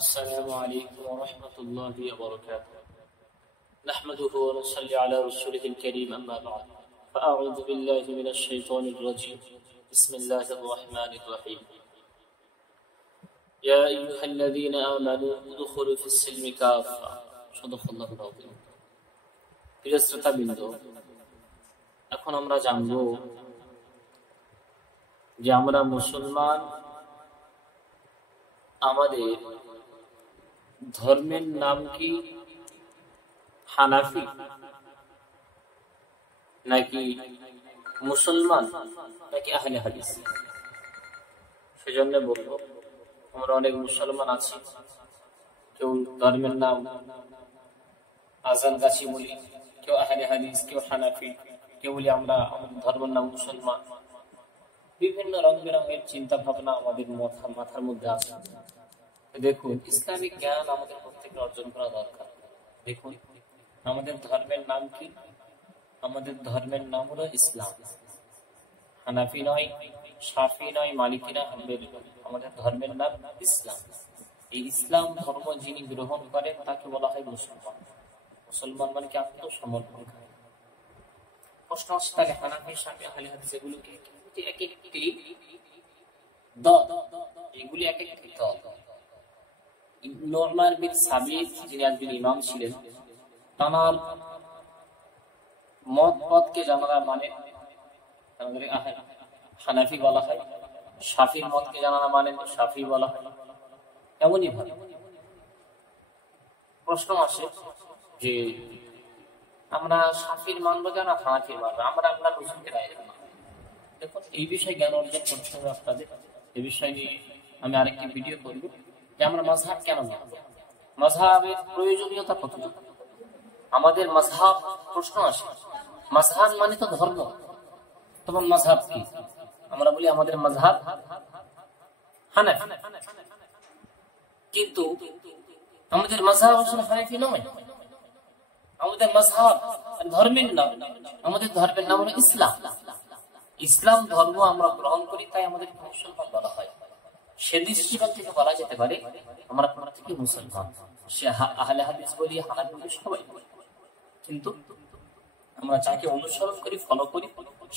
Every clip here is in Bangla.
السلام عليكم ورحمة الله وبركاته. نحمده ونصلي على رسوله الكريم أما بعد فأعوذ بالله من الشيطان الرجيم بسم الله الرحمن الرحيم. يا أيها الذين آمنوا ادخلوا في السلم كافة. صدق الله العظيم. প্রিয় শ্রোতাবৃন্দ, এখন আমরা জানব যে আমরা মুসলমান, আমাদের ধর্মের নাম কি হানাফি নাকি মুসলমান নাকি আহলে হাদিস? সেজন্য বলবো, আমরা অনেক মুসলমান আছি, কেউ ধর্মের নাম আজান গাছি বলি, কেউ আহলে হাদিস, কেউ হানাফি, কেউ বলি আমরা ধর্মের নাম মুসলমান। বিভিন্ন রং বেরঙের চিন্তা ভাবনা আমাদের মাথার মধ্যে আছে। দেখুন, ইসলামিক জ্ঞান আমাদের প্রত্যেকের অর্জন করা দরকার। দেখুন, আমাদের ধর্মের নাম কি? আমাদের ধর্মের নাম হলো ইসলাম। হানাফি নয়, শাফি নয়, মালিকি নয়, হাম্বলি নয়। আমাদের ধর্মের নাম ইসলাম। এই ইসলাম ধর্ম যিনি গ্রহণ করেন তাকে বলা হয় মুসলমান। মুসলমান মানে কি আত্মসমর্পণ করে। প্রশ্ন হচ্ছে, তাহলে হানাফি, শাফি, আহলে হাদিস এগুলো কি এক একটি দল? এগুলি এক একটি দল। নু'মান বিন সাবিত, যিনি একজন ইমাম ছিলেন, তাঁর মত পথকে যারা মানে হানাফি বলা হয়, শাফির মতকে যারা মানে শাফি বলা হয়। এমনই ভাবে প্রশ্ন আসে যে আমরা শাফির মানবো না হানাফির মানবো? আমরা আপনার রসুলকে রায় দেব। দেখুন, এই বিষয়ে জ্ঞান অর্জন করতে হবে আপনাদের। এই বিষয় নিয়ে আমি আরেকটি ভিডিও করব যে আমরা মাযহাব কেন মানব, মাযহাবের প্রয়োজনীয়তা কত। আমাদের মাযহাব প্রশ্ন আসে, মাযহাব মানে তো ধর্ম, তখন মাযহাব কি? আমরা বলি আমাদের মাযহাব হানাফি, কিন্তু আমাদের মাযহাব আসলে হানাফি নয়। আমাদের মাযহাব ধর্মের নাম, আমাদের ধর্মের নাম হলো ইসলাম। ইসলাম ধর্ম আমরা গ্রহণ করি, তাই আমাদের মুসলমান বলা হয়। সে দৃষ্টিকোণ থেকে বলা যেতে পারে আমরা প্রত্যেকে মুসলমান। সে আহলে হাদিস বলি, হানাফি বলি, সবাই। কিন্তু আমরা যাকে অনুসরণ করি, ফলো করি,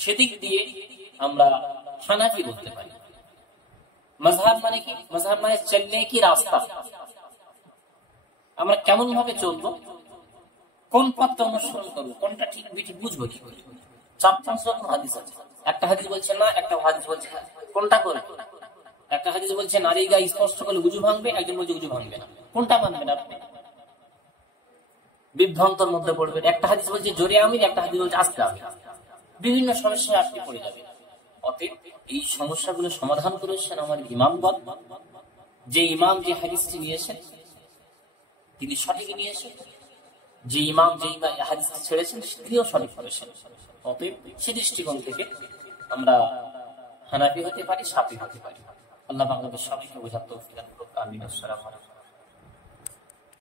সেদিক দিয়ে আমরা হানাফি বলতে পারি। মাযহাব মানে কি? মাযহাব মানে চলনে কি রাস্তা। আমরা কেমন ভাবে চলবো, কোন পথটা অনুসরণ করবো, কোনটা ঠিক বেঠিক বুঝবো কি করে। 4-5 রকম হাদিস আছে। একটা হাদিস বলছে না, একটা হাদিস বলছে কোনটা করে। একটা হাদিস বলছে নারী গায়ে স্পর্শ করলে উযু ভাঙবে, একজন বলছে উযু ভাঙবে না। কোনটা মানবেন আপনি? বিভ্রান্তর মধ্যে পড়বেন। একটা হাদিস বলছে জোরে আমিন, একটা হাদিস বলছে আস্তে আমিন। বিভিন্ন সমস্যায় আপনি পড়ে যাবেন। অতএব এই সমস্যাগুলো সমাধান করেছেন আমার ইমামগণ। যে ইমাম যে হাদিসটি নিয়েছেন তিনি সঠিক নিয়েছেন, যে ইমাম যে হাদিসটি ছেড়েছেন তিনিও সঠিক করেছেন। অতএব সে দৃষ্টিকোণ থেকে আমরা হানাফি হতে পারি, শাফি হতে পারি। আল্লাহ বাংলাদেশ সবাইকে বোঝার তৌফিক দান করুন। আমিন। আসসালামু আলাইকুম।